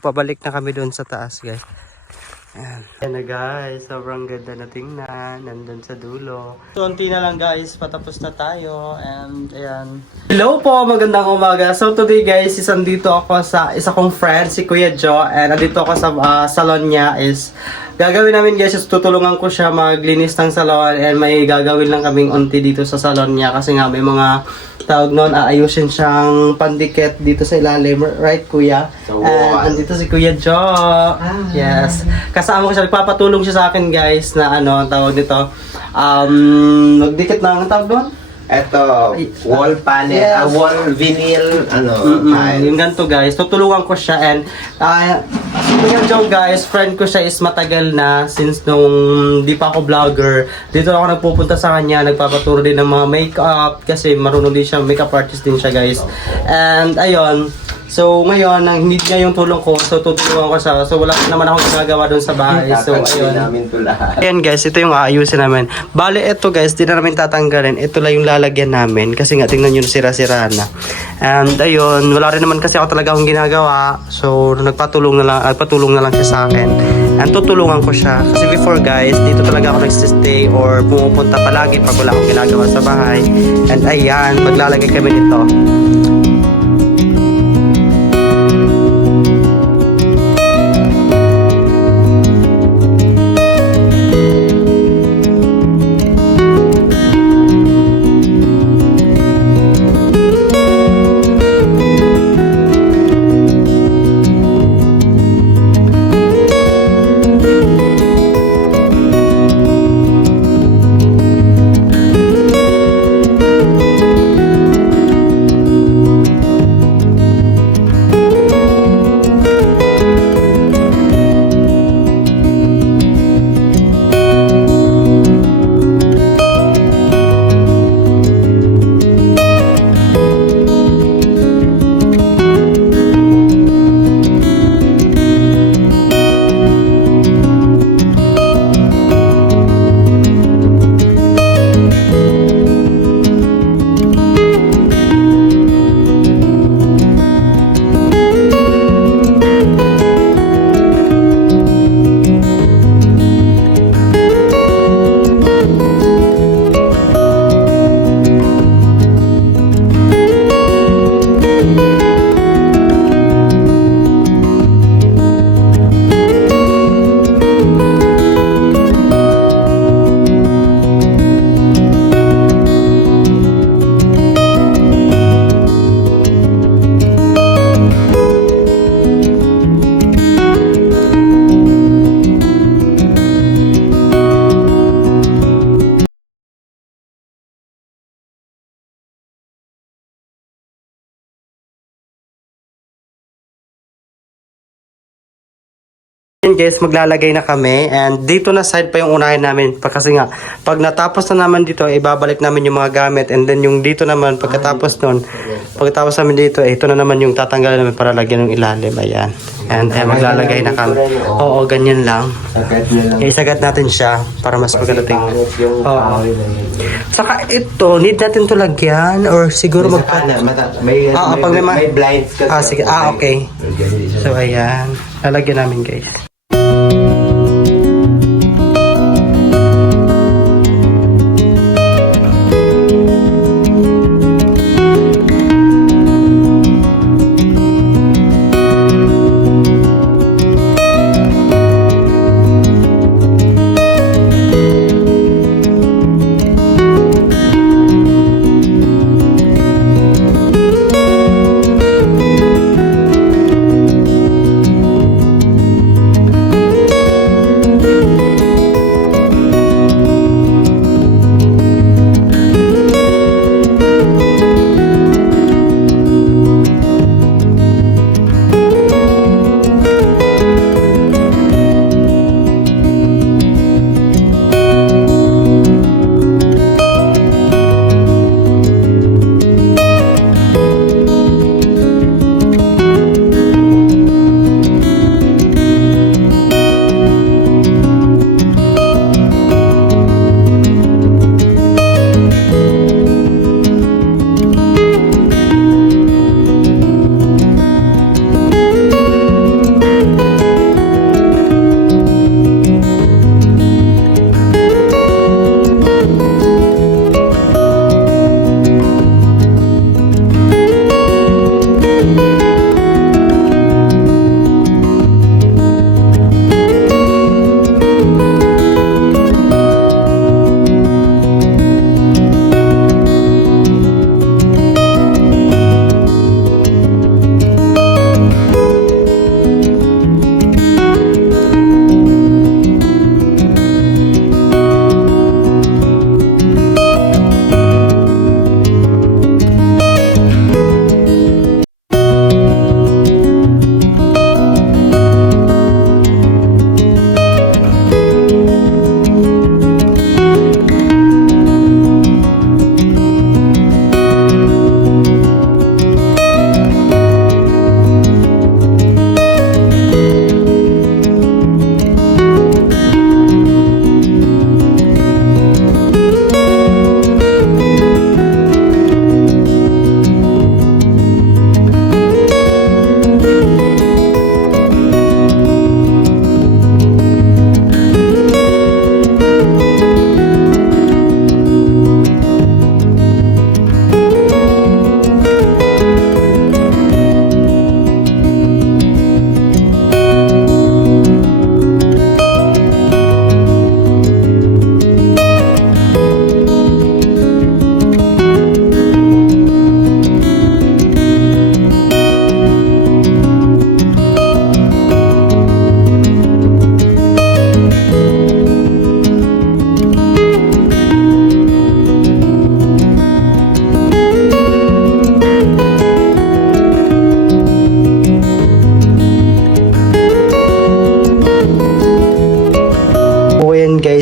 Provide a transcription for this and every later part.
Pabalik na kami doon sa taas, guys. Ayan na guys, sobrang ganda na tingnan, nandun sa dulo. So, unti na lang guys, patapos na tayo, and ayan. Hello po, magandang umaga. So today guys, andito ako sa isa kong friend, si Kuya Joe, and andito ako sa salon niya. Is gagawin namin guys, is tutulungan ko siya maglinis ng salon, and may gagawin lang kaming unti dito sa salon niya, kasi nga may mga tawag noon, aayusin siyang pandikit dito sa ilalim, right Kuya? So, and andito si Kuya Joe. Yes. Kasama ko siya, nagpapatulong siya sa akin guys na ano, tawag nito, magdikit ng tawag doon? Ito, wall panel, yes. Wall vinyl, yung ganito guys, tutulungan ko siya, and si Kuya Joe guys, friend ko siya is matagal na, since nung di pa ako vlogger. Dito ako nagpupunta sa kanya, nagpapaturo din ng mga makeup, kasi marunong din siya, makeup artist din siya guys. And ayun, so ngayon, nang need niya yung tulong ko, so tutulungan ko siya. So wala naman ako ginagawa doon sa bahay. So ayun. Ayan guys, ito yung aayusin namin. Bale, ito guys, di na namin tatanggalin. Ito lang yung lalagyan namin. Kasi nga, tingnan nyo, sira-sira na. And ayun, wala rin naman kasi ako talaga akong ginagawa. So nagpatulong na lang siya sa akin. And tutulungan ko siya. Kasi before guys, dito talaga ako nagsistay or pumupunta palagi pag wala akong ginagawa sa bahay. And ayan, maglalagay kami nito. Guys, maglalagay na kami, and dito na side pa yung unahin namin kasi nga pag natapos na naman dito, ibabalik namin yung mga gamit, and then yung dito naman pagkatapos namin dito, ito na naman yung tatanggalin namin para lagyan ng ilalim. Ayan, and maglalagay na kami. Oo, ganyan lang. Isagat natin siya para mas maganda tingnan. Oo. Saka ito, need natin to lagyan or siguro pag may blinds kasi. Sige. Okay. So ayan, lalagyan namin guys.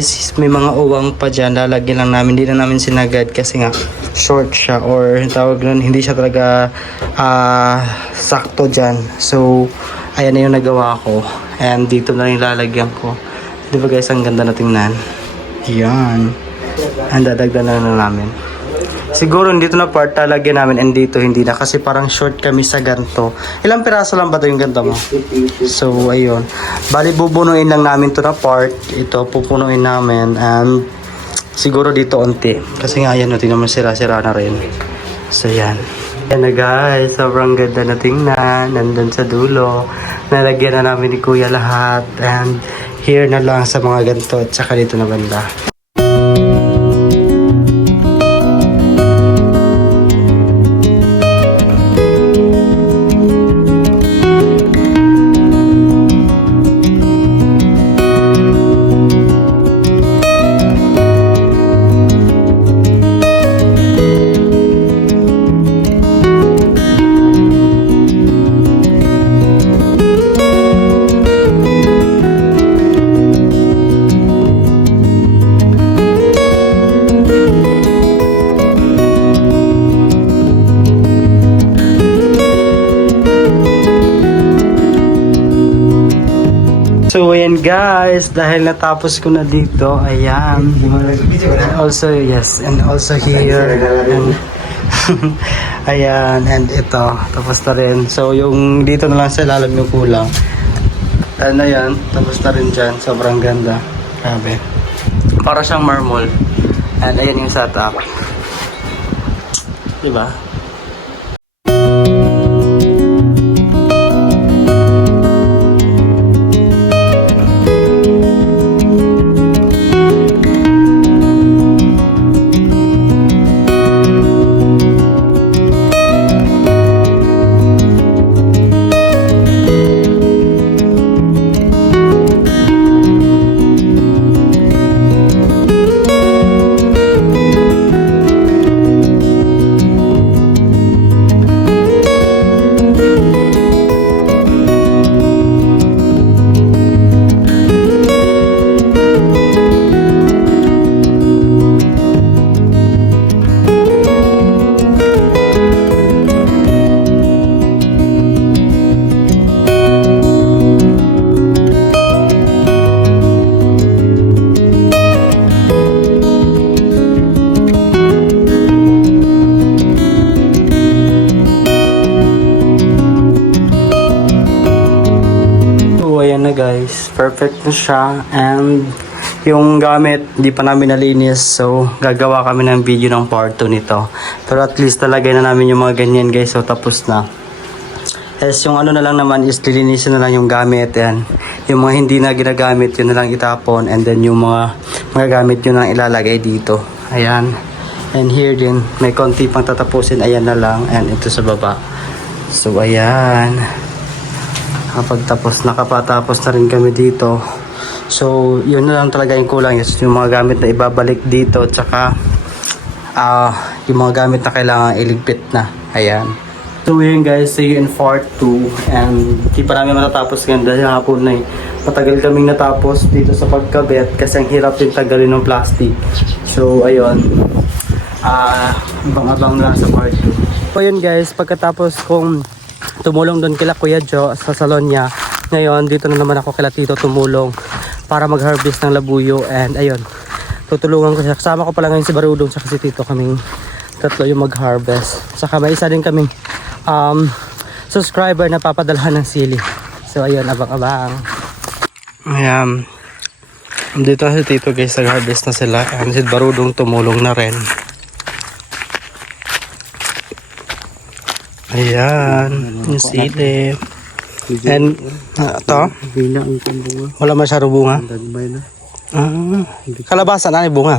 guys, may mga uwang pa dyan. Lalagyan lang namin. Hindi na namin sinagad kasi nga short siya or tawag nun, hindi siya talaga sakto dyan. So, ayan na yung nagawa ko. And dito na rin lalagyan ko. Di ba guys, ang ganda na tingnan. Yan. Ang dadagdan na lang namin. Siguro dito na part lalagyan namin and dito hindi na kasi parang short kami sa ganto. Ilang piraso lang ba ito yung ganto mo? So ayun. Bali bubunuin lang namin to na part. Ito pupunuin namin and siguro dito onti. Kasi nga yan, tingnan mo sira-sira na rin. So yan. Yan na guys, sobrang ganda na tingnan. Nandun sa dulo. Nalagyan na namin ni Kuya lahat. And here na lang sa mga ganto at saka dito na banda. So ayan guys, dahil natapos ko na dito, ayan. And also, yes, and also here. And, ayan, and ito, tapos na rin. So yung dito na lang sa ilalim yung kulang. And ayan, tapos na rin dyan. Sobrang ganda. Grabe. Para siyang marble. And ayan yung setup. Diba? Ayan na guys, perfect na siya and yung gamit hindi pa namin nalinis so gagawa kami ng video ng part 2 nito pero at least talagay na namin yung mga ganyan guys so tapos na. As yung ano na lang naman is lilinisin na lang yung gamit and yung mga hindi na ginagamit yun na lang itapon and then yung mga gamit yun na lang ilalagay dito. Ayan, and here din may konti pang tatapusin, ayan na lang and ito sa baba. So ayan, kapag tapos nakapatapos na rin kami dito so yun na lang talaga yung kulang is yung mga gamit na ibabalik dito at saka yung mga gamit na kailangan iligpit na. Ayan, so yun guys, see you in part 2 and di pa namin matatapos ngayon dahil hapon na matagal kaming natapos dito sa pagkabit kasi ang hirap din tagalin ng plastic. So ayun, abang-abang na lang sa part 2. So yun guys, pagkatapos kong tumulong doon kila Kuya Joe sa salon niya. Ngayon, dito na naman ako kila Tito tumulong para mag-harvest ng labuyo. And ayun, tutulungan ko siya. Kasama ko pala ngayon si Barudong sa si Tito, kaming tatlo yung mag-harvest. Saka may isa din kaming subscriber na papadalhan ng sili. So ayun, abang-abang. Ayan, dito si Tito guys, nag-harvest na sila. And si Barudong tumulong na rin. Ayan, yung sili. And, ito? Wala masyado bunga? Kalabasan na, bunga?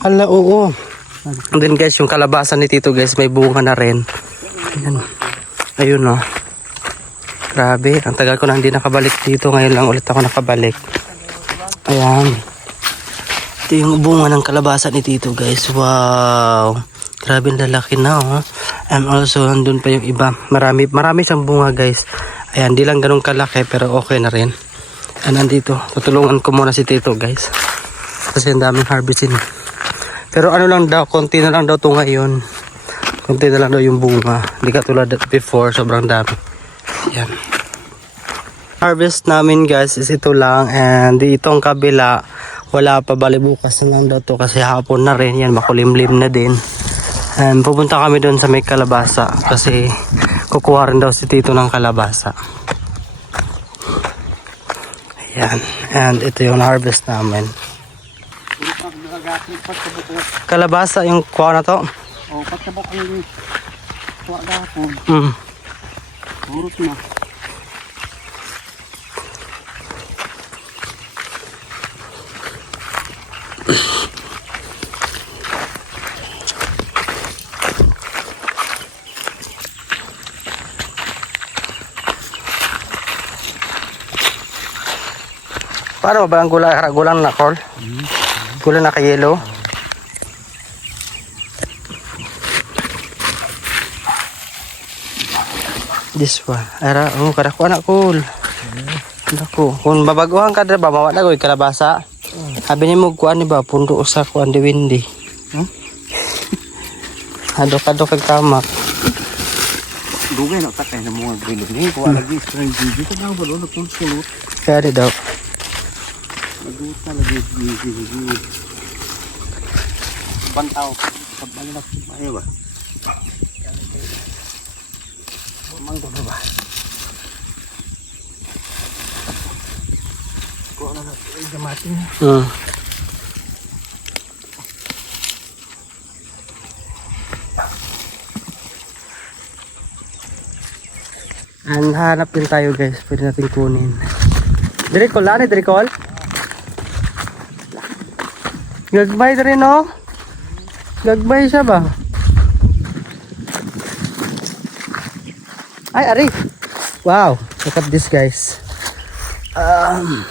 Hala, oo. And then guys, yung kalabasan ni Tito guys, may bunga na rin. Ayan. Ayun o. Grabe, ang tagal ko na hindi nakabalik dito. Ngayon lang ulit ako nakabalik. Ayan. Ito yung bunga ng kalabasan ni Tito guys. Wow. Grabe, lalaki na oh. And also, andun pa yung iba. Marami siyang bunga guys. Ayan, di lang ganun kalaki pero okay na rin. And nandito, tutulungan ko muna si Tito guys. Kasi ang daming harvestin. Pero ano lang daw, konti na lang daw to ngayon. Konti na lang daw yung bunga. Hindi katulad before, sobrang dami. Yan. Harvest namin guys is ito lang. And itong kabila, wala pa, bali bukas na lang daw to kasi hapon na rin. Yan, makulimlim na din. And pupunta kami doon sa may kalabasa kasi kukuha rin daw si Tito ng kalabasa. Ayan. And ito yung harvest namin. Kalabasa yung kuha na to? O, pagsabok yung kuha gahapon. Urot na. Paano ba ang gulang na call? Gulang na ka-yellow? This one. Ara, kadako anak cool. Kadako. Kung babaguhan ka ba, mawa na ko kalabasa. Sabi ni mo kuan ni ba pundo usa kuan di windy. Adok kag tamak. Dugay na takay na mga grilo ni kuha lagi strong gigi ko na balo na pun sulot. Kaya di daw. Naguta lagi gigi. Bantaw sabay na ayo ba. Mangko ba. Kuha na natin gamati. And hanap din tayo guys, pwede natin kunin. Dirikol, ano dirikol? Gagbay na rin no? Gagbay siya ba? Ay, ari! Wow, look at this guys. Ayan.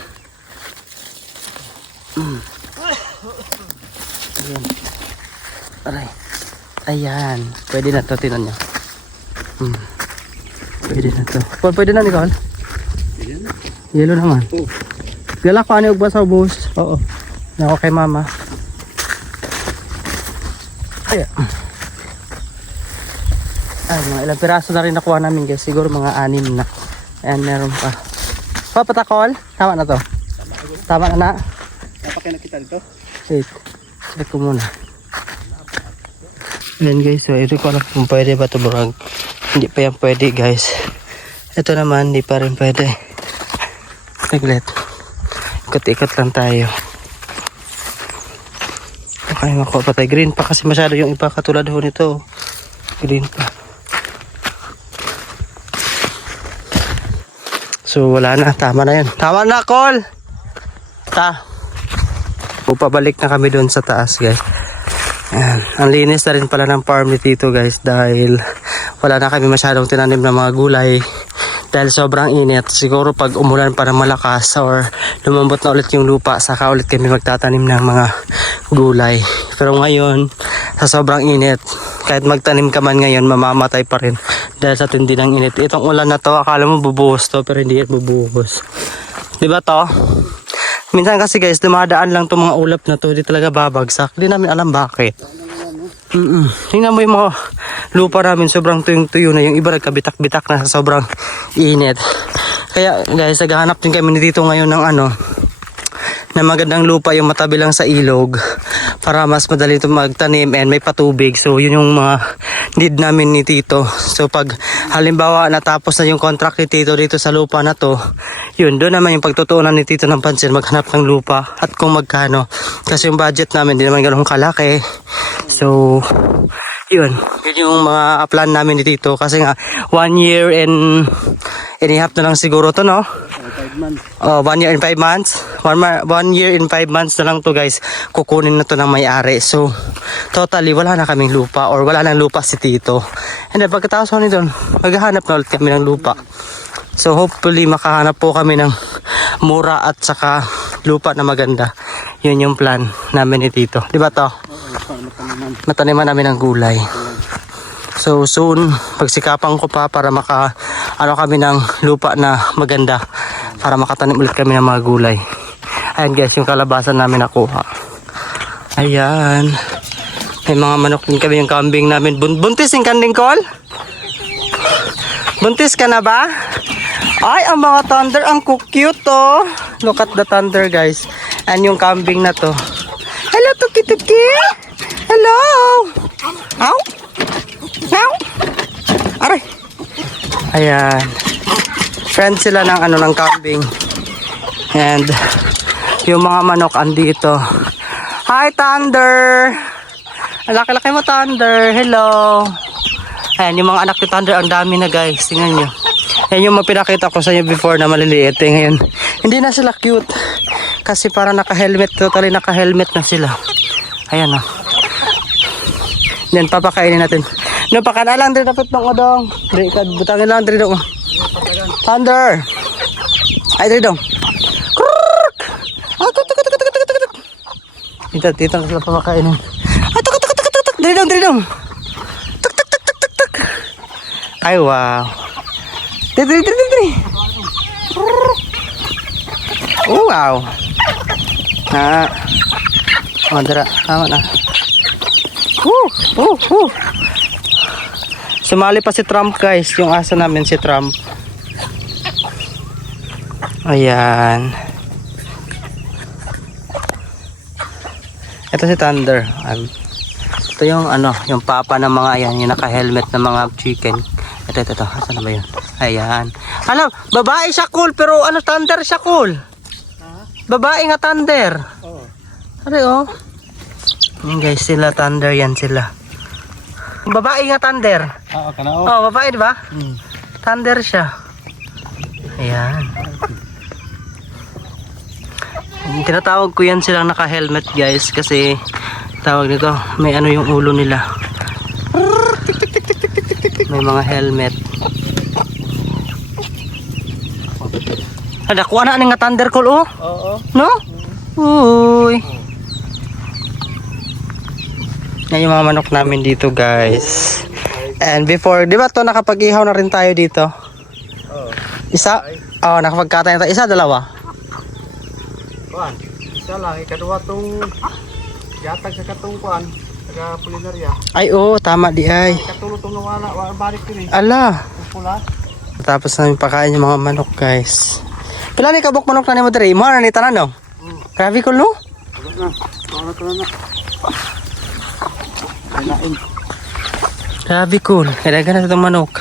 Aray. Ayan, pwede na to, tinan nyo. Pwede na to. Pwede na ni Carl? Yellow naman. Gala ko ano yung basa ubos. Oo. Nako kay mama. Ay. Ay, mga ilang piraso na rin nakuha namin guys. Siguro mga 6 na. Ayan, meron pa. Papatakol? Tama na to. Tama na na. Napakay na kita dito. Wait. Check ko muna. Ayan guys. So, ito ko alam kung pwede ba ito burag. Hindi pa yan pwede guys. Ito naman hindi pa rin pwede. Saglit. Ikot-ikot lang tayo. Okay, makuha pa tayo. Green pa kasi masyado yung iba katulad ho nito. Green pa. So wala na. Tama na yun. Tama na, Col! Pabalik na kami doon sa taas guys. Ayan. Ang linis na rin pala ng farm ni Tito guys dahil wala na kami masyadong tinanim na mga gulay dahil sobrang init. Siguro pag umulan pa ng malakas or lumambot na ulit yung lupa, saka ulit kami magtatanim ng mga gulay. Pero ngayon, sa sobrang init, kahit magtanim ka man ngayon, mamamatay pa rin dahil sa tindi ng init. Itong ulan na to, akala mo bubuhos to, pero hindi bubuhos. Diba to? Minsan kasi guys, dumadaan lang itong mga ulap na to, hindi talaga babagsak. Hindi namin alam bakit. Tingnan mo yung mga lupa namin, sobrang tuyong-tuyo na. Yung iba nagkabitak-bitak na sa sobrang init. Kaya guys, naghahanap din kami dito ngayon ng na magandang lupa yung matabi lang sa ilog para mas madali ito magtanim and may patubig. So yun yung mga need namin ni Tito. So pag halimbawa natapos na yung contract ni Tito dito sa lupa na to, yun doon naman yung pagtutuunan ni Tito ng pansin, maghanap ng lupa at kung magkano. Kasi yung budget namin di naman ganun kalaki. So yun yung mga plan namin ni Tito kasi nga 1 year and a half na lang siguro to, no? 5 months. Oh, 1 year and 5 months. 1 year and 5 months na lang to guys. Kukunin na to ng may-ari. So, totally wala na kaming lupa or wala nang lupa si Tito. And then pagkatapos ko nito, maghahanap na ulit kami ng lupa. So, hopefully makahanap po kami ng mura at saka lupa na maganda. Yun yung plan namin ni Tito. Di ba to? Mataniman namin ng gulay. So soon, pagsikapan ko pa para kami ng lupa na maganda para makatanim ulit kami ng mga gulay. Ayan guys, yung kalabasan namin nakuha. Ayan. May mga manok din kami yung kambing namin. Buntis yung kanding call? Buntis ka na ba? Ay, ang mga thunder, ang cute to. Look at the thunder, guys. And yung kambing na to. Hello, Tuki-Tuki. Hello. Ow. Ow. Aray. Ayan. Friends sila ng kambing. And yung mga manok andito. Hi, Thunder. Ang laki-laki mo, Thunder. Hello. Ayan, yung mga anak ni Thunder, ang dami na, guys. Tingnan nyo. Yan yung mapinakita ko sa inyo before na maliliit. Ngayon, hindi na sila cute. Kasi para naka-helmet. Totally naka-helmet na sila. Ayan, o. Then, papakainin natin. No, pakana lang din dapat ng odong. Butangin lang din dong. Thunder. Ay, din dong. Krrrk. Ah, tuk. Dito sila papakainin. Ah, tuk. Din dong. Tuk. Ay, wow. Diri. Oh, wow. Oh, dara. Tama na. Sumali pa si Trump, guys. Yung asa namin si Trump. Ayan. Ito si Thunder. Ito yung yung papa ng mga yan, yung naka-helmet ng mga chicken. Ito. Asan na ba yun? Ayan. Alam, babae siya cool, pero Thunder siya cool. Babae nga Thunder. Oo. Oh. Yan guys, sila Thunder yan sila. Babae nga Thunder. Oo, kanao. Oh, babae di ba? Thunder siya. Ayan. Tinatawag ko yan silang naka-helmet, guys, kasi tawag nito, may yung ulo nila. May mga helmet. Nakuha na nga Thunder call, oh. Oo. No? Uy. Yan yung mga manok namin dito, guys. And before, di ba to nakapag-ihaw na rin tayo dito? Oo. Isa? Oo, nakapagkatay na tayo. Isa, dalawa? Kuan. Isa lang, ikadua tong yatag sa katong kuan, taga Pulinarya. Ay, oo, tama di ay. Katulo tong nawala, balik ko ni. Ala. Pula. Tapos namin pakain yung mga manok, guys. Pila ni kabok manok na ni mo diri? Mo na ni tanan, no? Grabe cool, no? Grabe cool. Kaya ganun itong manok.